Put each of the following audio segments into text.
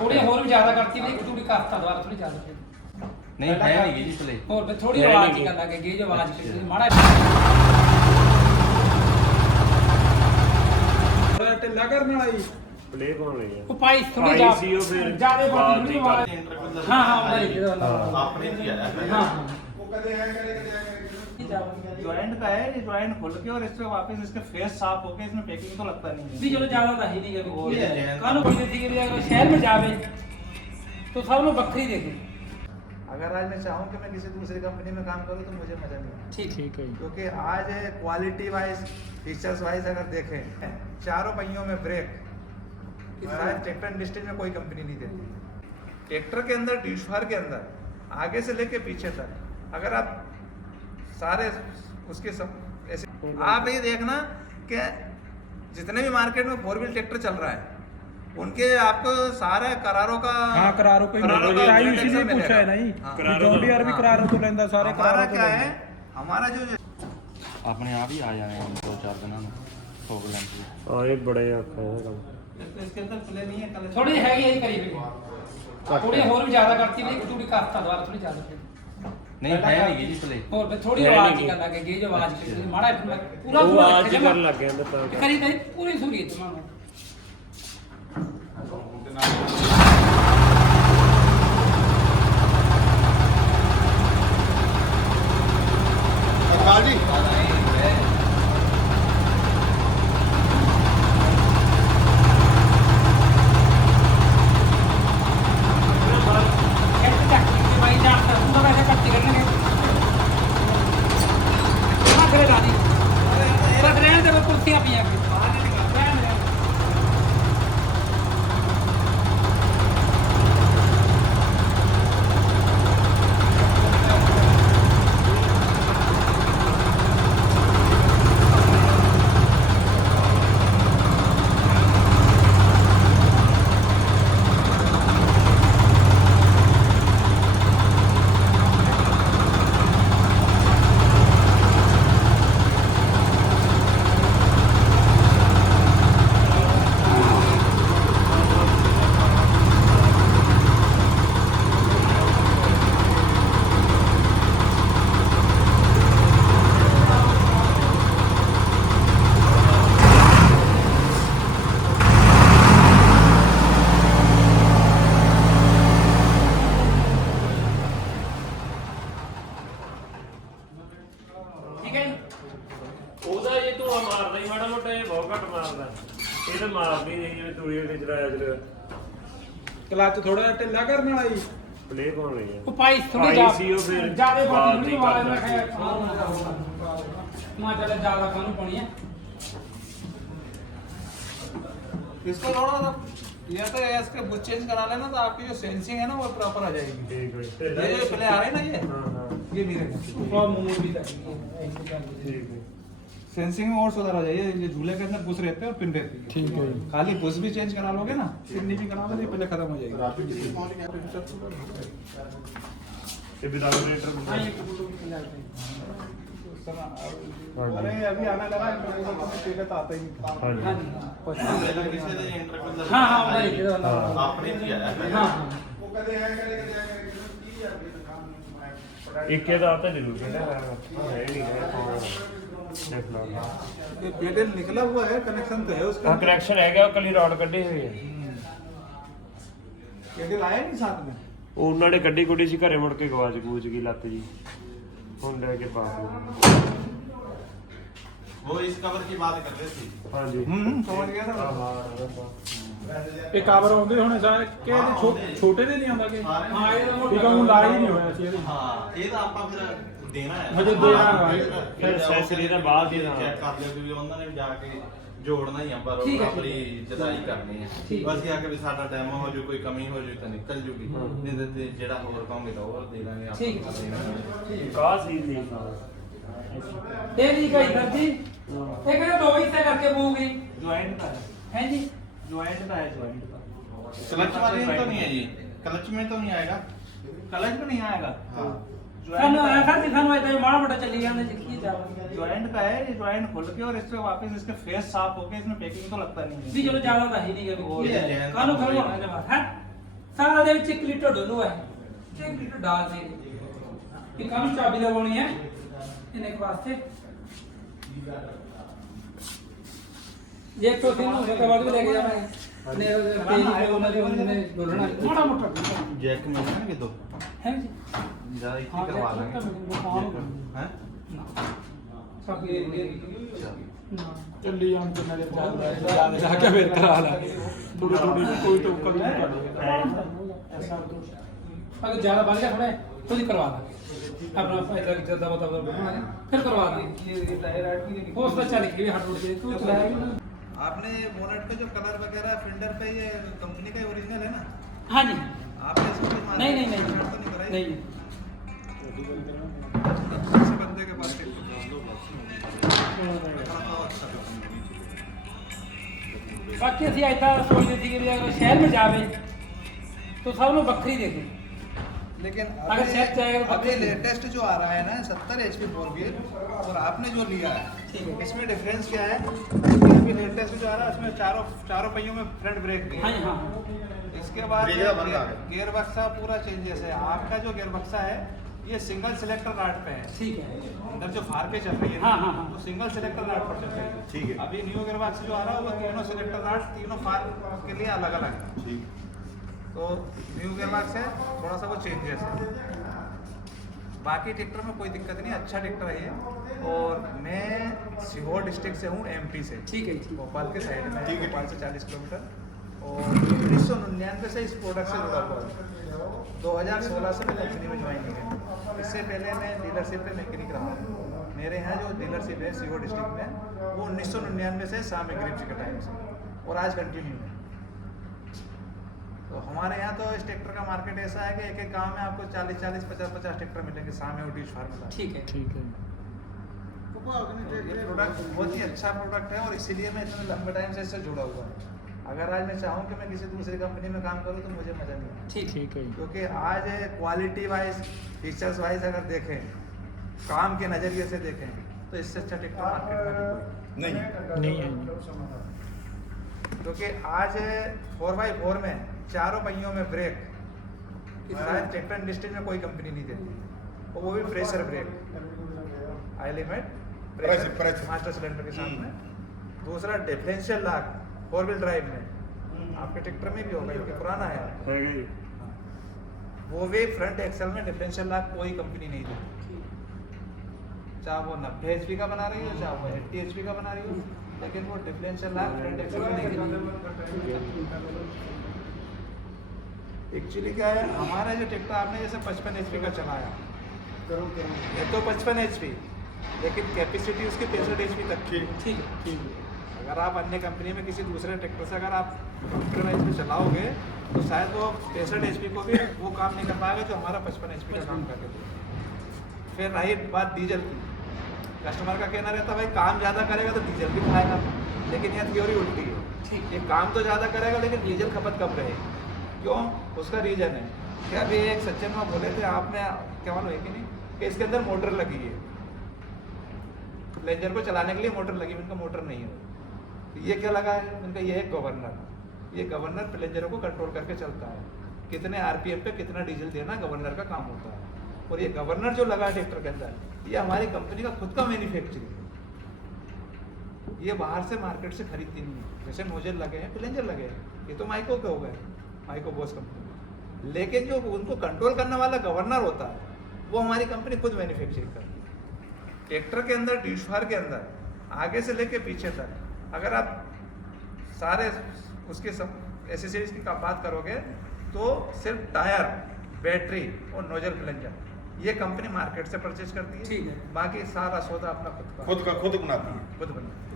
थोड़ी और भी ज्यादा करती है थोड़ी काफता द्वारा थोड़ी ज्यादा नहीं है नहीं जी इसलिए और थोड़ी आवाज ही करना के जो आवाज करती माड़ा थोड़ा ढिल्ला करना आई प्ले कौन रही है वो पाई थोड़ी आई सी ओ फिर ज्यादा बात बात नहीं नहीं हां हां वाला अपने ही आया हां वो कदे है कदे ज्वाइंट का है ये ज्वाइंट खोल के और इसके वापस इसके फेस साफ होके इसमें पैकिंग तो लगता नहीं है भी चलो ज्यादा तो ही नहीं कभी कानू बोल थी कि अगर शहर में जावे तो सब लोग बकरी देखे अगर आज मैं चाहूँ कि मैं किसी दूसरी कंपनी में काम करूँ तो मुझे मजा नहीं आता ठीक है क्योंकि आज क्वालिटी वाइज फीचर्स वाइज अगर देखें चारों पहियों में ब्रेक शायद ट्रैक्टर इंडस्ट्री में कोई कंपनी नहीं देती ट्रैक्टर के अंदर डिशफायर के अंदर आगे से लेके पीछे तक अगर आप सारे उसके सब ऐसे आप ये देखना कि जितने भी मार्केट में 4 व्हील ट्रैक्टर चल रहा है उनके आपको सारे करारों का करारों को इसी ने पूछा है नहीं जॉन डीयर भी करारों को लेंदा सारे हमारा क्या है हमारा जो अपने आप ही आ जाए हम 2-4 दिनों में हाँ एक बड़ा ही आँख है ना इसके अंदर खुले नहीं है कलर थोड़ी है यही करीब थोड़ी और भी ज्यादा करती है थोड़ी काफता द्वारा थोड़ी ज्यादा नहीं है नहीं जी इसलिए और थोड़ी आवाज ही करना के जो आवाज करती माड़ा पूरा वो आज ही कर लग गया बता करी नहीं पूरी सुनी तुम्हारा कुर्सियां पिया ठीक है ਉਹਦਾ ਇਹ ਤੂੰ ਮਾਰਦਾ ਹੀ ਮਾੜਾ ਮੋਟਾ ਇਹ ਬਹੁਤ ਘੱਟ ਮਾਰਦਾ ਇਹ ਤਾਂ ਮਾਰਦੀ ਨਹੀਂ ਜਿਵੇਂ ਤੂੜੀ ਦੇ ਚਲਾਇਆ ਜਰ क्लच थोड़ा ढिल्ला करना आई प्ले कौन रही है वो पाई थोड़ी आई सी ओ फिर ज्यादा बात बात नहीं नहीं वाला करता ना चले ज्यादा कानू पड़ी है इसको थोड़ा सा या तो इसके बुश चेंज करा लेना तो आपकी जो सेंसिंग है ना वो प्रॉपर आ जाएगी ठीक है ये जो प्ले आ रही है ना ये हाँ हाँ ये भी रहेगा और मोमो भी तक ठीक है सेंसिंग में और सुधार आ जाइए ये झूले के अंदर बुश रहते हैं और पिन रहती है ठीक है खाली बुश भी चेंज करा लोगे ना पिन भी करा लोगे पहले खत्म हो जाएगी ये विदाउट रेटर हां ये फोटो अरे अभी आने लगा पहले तो आता ही नहीं हाँ हां जी ਕਿਸੇ ਦੇ ਇੰਟਰਵਿਊ हां हां वाला लिखे वाला ਆਪਣੇ ਹੀ ਆਇਆ हां वो कदे है कदे एक के दाता जरूर कहना है नहीं है देख लो ये पेटेल निकला हुआ है कनेक्शन तो है उसका हाँ कनेक्शन है क्या कली रॉड कड्ढी हुई है पेटेल आया नहीं साथ में ਉਹਨਾਂ ਨੇ ਕੱਢੀ ਕੁੱਢੀ ਸੀ ਘਰੇ ਮੁੜ ਕੇ ਗਵਾਚ ਗੂਚ ਗਈ ਲੱਤ ਜੀ ਹੁਣ ਲੈ ਕੇ ਪਾ ਦਿਓ वो इस कवर की बात कर रहे थे ਹਾਂਜੀ समझ गया था ਇਹ ਕਵਰ ਆਉਂਦੇ ਹੋਣੇ ਸਾਰੇ ਕਿ ਇਹਦੇ ਛੋਟੇ ਦੇ ਨਹੀਂ ਆਉਂਦਾ ਕਿ हां ये ਠੀਕ ਆ ਉਹ ਲਾਈ ਨਹੀਂ ਹੋਇਆ ਸੀ ਇਹਦੇ ਹਾਂ ਇਹ ਤਾਂ ਆਪਾਂ ਫਿਰ ਦੇਣਾ ਹੈ ਹਜੇ ਦੇਣਾ ਹੈ। ਫਿਰ accessory ਦਾ ਬਾਅਦ ਹੀ ਦੇਣਾ। ਚੈੱਕ ਕਰ ਲਿਓ ਕਿ ਉਹਨਾਂ ਨੇ ਵੀ ਜਾ ਕੇ ਜੋੜਨਾ ਹੀ ਆ ਪਰ ਠੀਕ ਹੈ, ਆਪਣੀ ਜਦਾਈ ਕਰਨੀ ਹੈ ਠੀਕ। ਬਸ ਇਹ ਆ ਕਿ ਵੀ ਸਾਡਾ ਡੈਮੋ ਹੋ ਜੋ ਕੋਈ ਕਮੀ ਹੋ ਜੋ ਤਾਂ ਨਿਕਲ ਜੂਗੀ ਨਹੀਂ ਤੇ ਜਿਹੜਾ ਹੋਰ ਕਹੋਗੇ ਤਾਂ ਹੋਰ ਦੇ ਦਾਂਗੇ ਠੀਕ ਹੈ। ਆਪਾਂ ਕਾ ਸੀ ਨਹੀਂ ये नहीं कही सर जी ये कहते दो हिस्से करके बोगी ज्वाइंट का है हैं जी ज्वाइंट का है ज्वाइंट का क्लच वाले में तो नहीं है जी क्लच में तो नहीं आएगा कलच में नहीं आएगा हाँ ਸਾਨੂੰ ऐसा दिखानो है तो माड़ा मोटा चली जाने की जाओ ज्वाइंट का है ये ज्वाइंट खोल के और इससे वापस इसके फेस साफ होके इसमें पैकिंग तो लगता नहीं है भी चलो ज्यादा तो ही नहीं ये कभी है, कानू खड़ो है जब है ਦੇ ਵਿੱਚ 1 ਲੀਟਰ ਡੋਲੂ ਹੈ 1 ਲੀਟਰ डाल ਦੇ ਇਹ ਕੰਮ ਚਾਬੀ ਲਗਾਉਣੀ ਹੈ ਇਹਨੇ के वास्ते ये तो दिन होने के बाद भी लेके जाना है ने पेज पे उन्होंने बोलना मोटा मोटा जैक में है ना दो है जी जरा इसी करवा लेंगे हैं सब ये ना ਚੱਲੀ ਆਉਣ ਤੇ ਮੇਰੇ ਚੱਲ ਜਾ ਕੇ ਫਿਰ ਕਰਾ ਲਾ ਥੋੜੀ ਥੋੜੀ ਕੋਈ ਟੋਕਨ ਨਹੀਂ ਕਰ ऐसा अगर ज्यादा बढ़ गया थोड़ा तो ही करवा देंगे अपना पैसा ज्यादा बता फिर करवा देंगे हो सकता चल के हट उठ के तू चलाएगा आपने बोनेट पे जो कलर वगैरह फिल्डर पे ये कंपनी का ही ओरिजिनल है ना? हाँ जी आपने इसको भी माना? नहीं तो नहीं कराई? नहीं किसी बंदे के पास बाकी ਅਸੀਂ ऐसा सोचते थे कि अगर शहर में जावे तो सब लोग बकरी देखे लेकिन अगर सेट जाएगा तो अभी बकरी लेटेस्ट जो आ रहा है ना 70 HP 4 व्हील और आपने जो लिया ठीक है है। इसमें डिफरेंस क्या है कि अभी लेटेस्ट जो आ रहा है उसमें चारों पहियों में फ्रंट ब्रेक भी हाँ है। जी हाँ इसके बाद ब्रेक का बंद आ गया। गियर बक्सा पूरा चेंजेस है। आपका जो गियर बक्सा है ये सिंगल सिलेक्टर राड पे है। ठीक है अंदर जो फार पे चल रही है हाँ, हाँ, हाँ। तो सिंगल सिलेक्टर राड पर चल रही है। ठीक है। अभी न्यू गियर बक्स जो आ रहा है वो तीनों सिलेक्टर राड तीनों फार के लिए अलग अलग है। ठीक तो न्यू गियर बक्स है थोड़ा सा वो चेंजेस है। बाकी ट्रैक्टर में कोई दिक्कत नहीं, अच्छा ट्रैक्टर है ये। और मैं सीहोर डिस्ट्रिक्ट से हूँ, MP से, ठीक है ठीक भोपाल के साइड में, ठीक है। भोपाल से 40 किलोमीटर। और 1999 से इस प्रोडक्ट से जुड़ा हुआ है। 2016 से मैं कंपनी में ज्वाइन किया। इससे पहले मैं डीलरशिप पे मैकेनिक रहा हूँ। मेरे यहाँ जो डीलरशिप है सीहोर डिस्ट्रिक्ट में वो 1999 से शाम एग्रीम के टाइम से और आज कंटिन्यू है। तो हमारे यहाँ तो इस ट्रैक्टर का मार्केट ऐसा है कि एक एक गांव में आपको 40-40, 50-50 ट्रैक्टर मिलेंगे सामने और डिश फार्म का। ठीक है ਠੀਕ ਹੈ तो ये प्रोडक्ट बहुत ही अच्छा प्रोडक्ट है और इसीलिए मैं इतने लंबे टाइम से इससे जुड़ा हुआ हूँ। अगर आज मैं चाहूँ कि मैं किसी दूसरी कंपनी में काम करूँ तो मुझे मज़ा नहीं आता, ठीक ਠੀਕ ਹੈ ਜੀ क्योंकि आज क्वालिटी वाइज फीचर्स वाइज अगर देखें, काम के नज़रिए से देखें तो इससे अच्छा ट्रैक्टर मार्केट में भी कोई नहीं ਨਹੀਂ ਹੈ ਜੀ क्योंकि आज 4x4 में चारों पहियों में ब्रेक शायद ट्रैक्टर इंडस्ट्री में कोई कंपनी नहीं देती, और वो भी प्रेशर ब्रेक आई लिमिट प्रेशर। मास्टर सिलेंडर के साथ में। दूसरा डिफरेंशियल लॉक 4 व्हील ड्राइव में आपके ट्रैक्टर में भी होगा क्योंकि पुराना है, ਹੈਗਾ ਜੀ वो भी फ्रंट एक्सल में डिफरेंशियल लॉक कोई कंपनी नहीं देती, चाहे वो 90 HP का बना रही हो चाहे वो 80 HP का बना रही हो, लेकिन वो डिफरेंशियल लॉक फ्रंट एक्सल में नहीं देती। एक्चुअली क्या है, हमारा जो ट्रैक्टर आपने जैसे 55 HP का चलाया, ये तो 55 HP लेकिन कैपेसिटी उसकी 65 HP तक की। ठीक है ਠੀਕ ਹੈ अगर आप अन्य कंपनी में किसी दूसरे ट्रैक्टर से अगर आप कंप्यूटराइज में चलाओगे तो शायद वो 65 HP को भी वो काम नहीं कर पाएगा जो हमारा 55 HP का काम करके देगा। फिर रही बात डीजल की, कस्टमर का कहना रहता है भाई काम ज़्यादा करेगा तो डीजल भी खाएगा, लेकिन यह थ्योरी उल्टी है। ठीक ये काम तो ज़्यादा करेगा लेकिन डीजल खपत कम रहेगी। क्यों? उसका रीजन है कि अभी एक सज्जन में बोले थे, आप में क्या मालूम है कि नहीं, कि इसके अंदर मोटर लगी है, प्लेंजर को चलाने के लिए मोटर लगी, उनका मोटर नहीं है। तो ये क्या लगा है उनका, ये है गवर्नर। ये गवर्नर प्लेंजरों को कंट्रोल करके चलता है, कितने RPM पे कितना डीजल देना गवर्नर का काम होता है। और ये गवर्नर जो लगा है ट्रैक्टर के अंदर, ये हमारी कंपनी का खुद का मैन्युफैक्चरिंग है, ये बाहर से मार्केट से खरीदती नहीं है। जैसे नोजल लगे हैं, प्लेंजर लगे हैं, ये तो माइको के हो गए, माइको बॉस कंपनी, लेकिन जो उनको कंट्रोल करने वाला गवर्नर होता है वो हमारी कंपनी खुद मैन्युफैक्चरिंग करती है। ट्रैक्टर के अंदर डिशफार के अंदर आगे से लेके पीछे तक अगर आप सारे उसके सब एसेसरीज की बात करोगे तो सिर्फ टायर, बैटरी और नोजल प्लेंजर ये कंपनी मार्केट से परचेज करती है। ठीक है। बाकी सारा सौदा अपना खुद का खुद बनाती है। खुद बनाती है।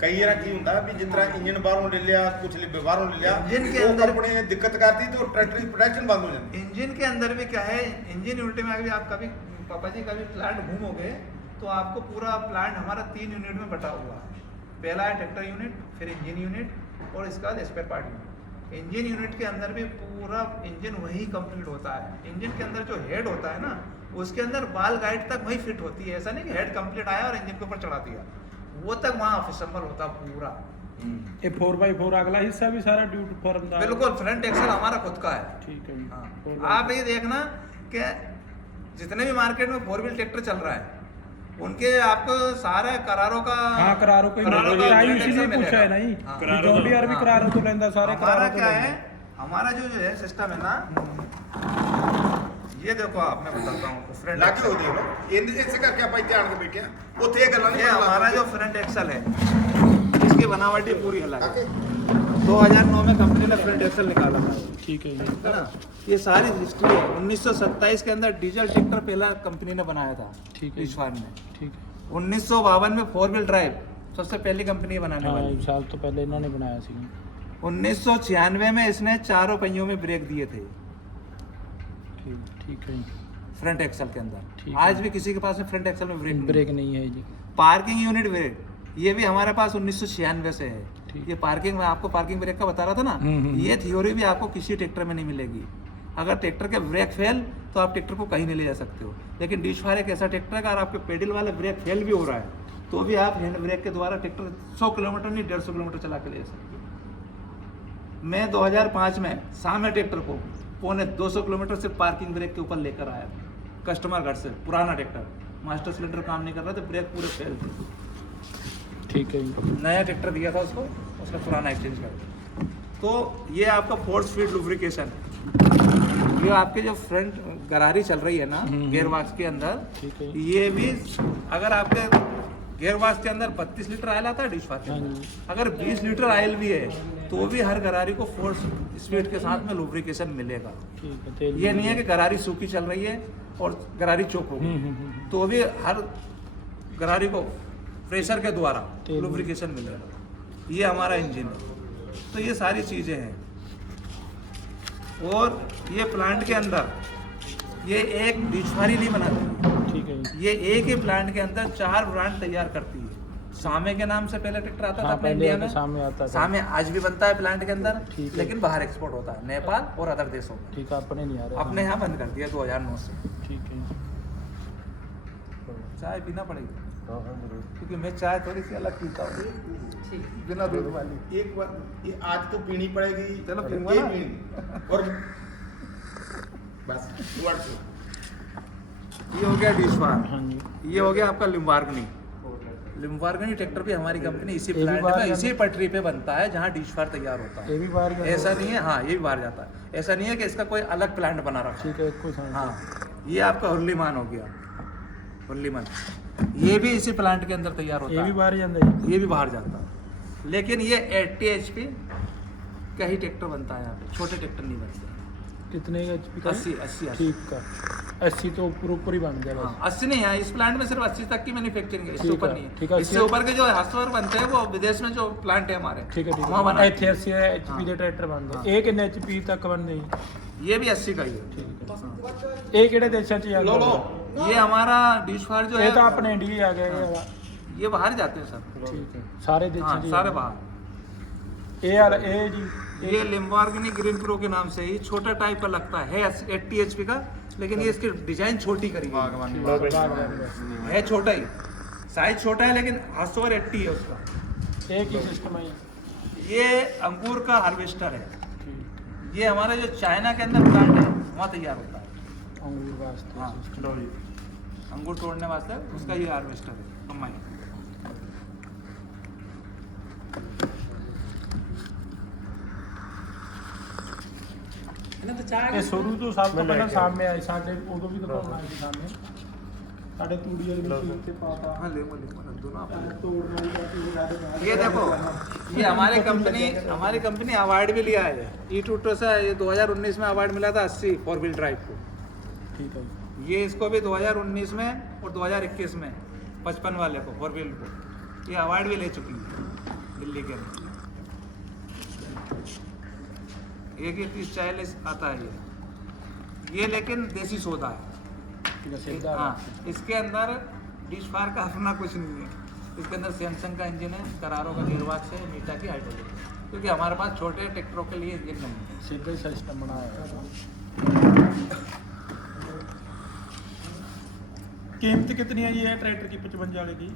ਕਈ ਵਾਰ ਕੀ ਹੁੰਦਾ ਵੀ ਜਿਸ ਤਰ੍ਹਾਂ ਇੰਜਨ ਬਾਹਰੋਂ ਲੈ ਲਿਆ, ਕੁਝ ਲਿਬੇ ਬਾਹਰੋਂ ਲੈ ਲਿਆ, इंजन के ਉਹ अंदर ਕੰਪਨੀ ਨੇ ਦਿੱਕਤ ਕਰਤੀ तो ट्रैक्टर की प्रोडक्शन बंद हो जाती इंजन के अंदर भी क्या है, इंजन यूनिट में अभी आप कभी पापा जी कभी प्लांट घूमोगे तो आपको पूरा प्लांट हमारा 3 यूनिट में बटा हुआ है। पहला है ट्रैक्टर यूनिट, फिर इंजन यूनिट और इसका बाद spare part unit. Engine unit के अंदर भी पूरा इंजन वही कंप्लीट होता है। इंजन के अंदर जो हेड होता है ना, उसके अंदर बाल गाइड तक वही फिट होती है। ऐसा नहीं कि हेड कंप्लीट आया और इंजन के ऊपर चढ़ा दिया, वो तक वहाँ असेंबल होता पूरा। ये 4x4 अगला हिस्सा भी सारा ड्यूट फॉर्म का बिल्कुल फ्रंट एक्सल हमारा खुद का है। ठीक है जी। हाँ। 4x4 आप ये देखना कि जितने भी मार्केट में 4 व्हील ट्रैक्टर चल रहा है उनके आपको सारे करारों का हाँ करारों को करारों का चाहिए front इसीलिए axle पूछा है मिलेगा। नहीं हाँ। कि जॉन डियर भी करारों तो लेंदा सारे हमारा करारों तो क्या है, लेंदा। हमारा जो है सिस्टम है ना, ये देखो आप मैं बताता हूँ फ्रंट ਲੱਗ ਹੋ ਦੇਖ ਲਓ ਇਸੇ ਕਰਕੇ ਆਪਾਂ ਇੱਥੇ ਆਣ ਕੇ ਬੈਠੇ ਆ ਉੱਥੇ ਇਹ ਗੱਲਾਂ ये ਨਹੀਂ हमारा जो फ्रंट एक्सल है इसकी बनावटी पूरी अलग है। 2009 में कंपनी ने फ्रंट एक्सल निकाला था, ठीक है जी। है ना। ये सारी हिस्ट्री है। 1927 के अंदर डीजल ट्रैक्टर पहला कंपनी ने बनाया था, ठीक है। विश्वान ने। ठीक है 1952 में 4 व्हील ड्राइव सबसे पहली कंपनी बनाने हाँ वाली। एक साल तो पहले इन्होंने बनाया सी 1996 में इसने चारों पहियों में ब्रेक दिए थे ठीक है जी। फ्रंट एक्सल के ठीक अंदर। है। आज भी किसी के पास में फ्रंट एक्सल में ब्रेक ब्रेक नहीं है जी। पार्किंग यूनिट ब्रेक ये भी हमारे पास 1996 से है। ठीक। ये पार्किंग में आपको पार्किंग ब्रेक का बता रहा था ना, ये थ्योरी भी आपको किसी ट्रैक्टर में नहीं मिलेगी। अगर ट्रैक्टर के ब्रेक फेल तो आप ट्रैक्टर को कहीं नहीं ले जा सकते हो, लेकिन डिश फायर एक ऐसा ट्रैक्टर है अगर आपके पेडल वाले ब्रेक फेल भी हो रहा है तो भी आप हैंड ब्रेक के द्वारा ट्रैक्टर 100 किलोमीटर नहीं 150 किलोमीटर चला के ले जा सकते हो। मैं 2005 में सामने ट्रैक्टर को 250 किलोमीटर से पार्किंग ब्रेक के ऊपर लेकर आया कस्टमर घर से। पुराना ट्रैक्टर मास्टर सिलेंडर काम नहीं कर रहा था, ब्रेक पूरे फेल थे। ठीक है जी। नया ट्रैक्टर दिया था उसको, उसका पुराना एक्सचेंज कर दिया। तो ये आपका फोर्स फीड लुब्रिकेशन, ये आपके जो फ्रंट गरारी चल रही है ना गियर बॉक्स के अंदर, ठीक है। ये भी अगर आपके गियर बॉक्स के अंदर 32 लीटर आयल आता है डिश के हाँ अंदर, जी। अगर 20 लीटर आयल भी है तो भी हर गरारी को फोर्स स्पीड के साथ में लुब्रिकेशन मिलेगा। ठीक है तेल ये नहीं है कि गरारी सूखी चल रही है और गरारी चौक हो गई, तो भी हर गरारी को प्रेशर के द्वारा तेल लुब्रिकेशन मिलेगा। ये हमारा इंजन है। तो ये सारी चीज़ें हैं। और ये प्लांट के अंदर ये एक डिशवारी नहीं बनाती है, ठीक है जी। ये एक ही प्लांट के अंदर 4 ब्रांड तैयार करती है। सामे के नाम से पहले ट्रैक्टर आता था हाँ अपने पहले इंडिया तो में। सामने आता था। सामे आज भी बनता है प्लांट के अंदर, ठीक है। लेकिन बाहर एक्सपोर्ट होता है नेपाल और अदर देशों में। ठीक है अपने नहीं आ रहे अपने यहाँ बंद कर दिया 2009 से। ठीक है चाय पीना पड़ेगी क्योंकि मैं चाय थोड़ी सी अलग पीता हूँ, बिना दूध वाली। एक बार ये आज तो पीनी पड़ेगी चलो और पीऊंगा ये ना। पीनी और बस वर्ड से ये हो गया डिशवार, हाँ जी। ये हो गया आपका लिम्बार्गनी। लिम्बार्गनी ट्रैक्टर भी हमारी कंपनी इसी ये भी प्लांट बाहर में जाता इसी पटरी पे बनता है जहाँ डिशवार तैयार होता ये है। भी बाहर गया ऐसा नहीं है, हाँ ये भी बाहर जाता है। ऐसा नहीं है कि इसका कोई अलग प्लांट बना रखा है। ठीक है कुछ हाँ ये आपका हुर्लीमान हो गया, हुर्लीमान ये भी इसी प्लांट के अंदर तैयार होता ये भी है, बाहर जाता है ये भी बाहर जाता है। लेकिन ये 80 HP का ही ट्रैक्टर बनता है यहाँ पे, छोटे ट्रैक्टर नहीं बनते। कितने का HP का 80 ठीक का 80 तो ऊपर ही बन गया बस। हाँ 80 नहीं है, इस प्लांट में सिर्फ 80 तक की मैन्युफैक्चरिंग है, इससे ठीक ऊपर है, नहीं ठीक है। है, इससे 80 ऊपर के जो हस्वर बनते हैं वो विदेश में जो प्लांट है हमारे, ठीक है वहाँ बना ਇੱਥੇ 80 HP ਦੇ ਟਰੈਕਟਰ ਬਣਦੇ ਇਹ ਕਿੰਨੇ HP ਤੱਕ ਬਣਦੇ ਜੀ ये भी 80 का ही है। ਠੀਕ ਹੈ ਇਹ ਕਿਹੜੇ ਦੇਸ਼ਾਂ 'ਚ ਜਾਂਦਾ ये हमारा डिशवार जो है ਇਹ ਤਾਂ ਆਪਣੇ ਇੰਡੀਆ ਹੀ ਆ ਗਿਆ ਇਹ ਵਾਲਾ ये बाहर जाते हैं सर। ਠੀਕ ਹੈ ਸਾਰੇ ਦੇਸ਼ਾਂ हाँ 'ਚ ਹੀ सारे ਜਾਂਦਾ। बाहर। ਇਹ ਵਾਲਾ ਇਹ ਜੀ ये लिम्बार्गिनी ग्रीन प्रो के नाम से ही छोटा टाइप का लगता है 80 HP का, लेकिन ये इसकी डिजाइन छोटी करी है। है छोटा ही, साइज छोटा है लेकिन हस्वर 80 है उसका। ਇਹ ਕੀ ਸਿਸਟਮ ਹੈ ਜੀ ये अंगूर का हार्वेस्टर है। ਠੀਕ ये हमारा जो चाइना के अंदर प्लांट है वहाँ तैयार होता है। अंगूर वास्ते हाँ लो जी, अंगूर तोड़ने वास्ते उसका ये हार्वेस्टर है कंबाइन। ਇਹ ਸ਼ੁਰੂ ਤੋਂ ਸਭ ਤੋਂ ਪਹਿਲਾਂ ਸਾਹਮਣੇ ਆਏ ਸਾਡੇ ਉਦੋਂ ਵੀ ਦਿਖਾਉਣਾ ਸੀ ਸਾਹਮਣੇ ਸਾਡੇ ਤੂੜੀ ਵਾਲੀ ਮਸ਼ੀਨ ਉੱਤੇ ਪਾਤਾ हाँ ले दोनों आप ਤੋੜਨਾ ਹੀ ਬਾਕੀ ਹੋ ਜਾਦਾ ये देखो, ये हमारी कंपनी अवार्ड भी लिया है। ई-टूटो से ये 2019 में अवार्ड मिला था 80 4 व्हील ड्राइव को। ਠੀਕ ਹੈ ਜੀ ये इसको भी 2019 में और 2021 में 55 वाले को 4 व्हील को ये अवार्ड भी ले चुकी है दिल्ली के अंदर। एक 30-40 आता है ये लेकिन देसी सौदा है। ਠੀਕ ਹੈ ਸਿੱਧਾ हाँ इसके अंदर डिश फायर का अपना कुछ नहीं है। इसके अंदर सैमसंग का इंजन है, करारो का गियरबॉक्स है, मीटा की हाइड्रोलिक, क्योंकि हमारे पास छोटे ट्रैक्टरों के लिए इंजन नहीं है। ਸਿੱਧਾ ਹੀ ਸਿਸਟਮ ਬਣਾਇਆ कीमत कितनी है ये ट्रैक्टर की 55 वाले की